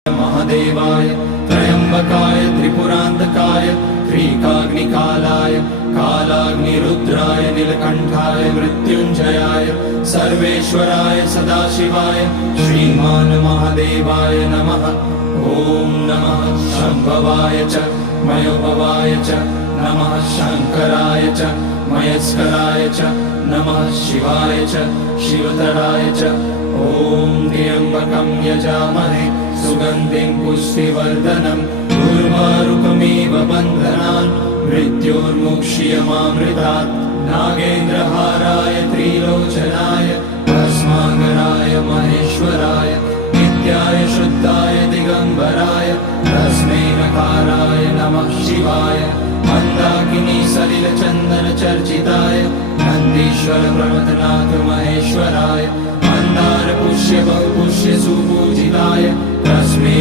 महादेवाय त्र्यंबकाय त्रिपुरांतकाय त्रिकाग्निकालाय कालाग्निरुद्राय नीलकंठाय मृत्युंजयाय सर्वेश्वराय सदाशिवाय श्रीमान महादेवाय नमः। ओम नमः शंभवाय च मयोभवाय च नमः शंकराय च मयस्कराय च नमः शिवाय च शिवतराय च। ओम त्र्यंबकं यजामहे सुगंधिं पुष्टिवर्धनम् उर्वारुकमिव बन्धनान् मृत्योर्मुक्षीयमामृतात्। नागेन्द्रहाराय त्रिलोचनाय भस्मांगराय महेश्वराय नित्याय शुद्धाय दिगंबराय तस्मै नकाराय नमः शिवाय। मंदाकिनी सलिल चंदन चर्चिताय नंदीश्वर प्रमथनाथ महेश्वराय मंदार पुष्य बहुपुष्य सुपूजिताय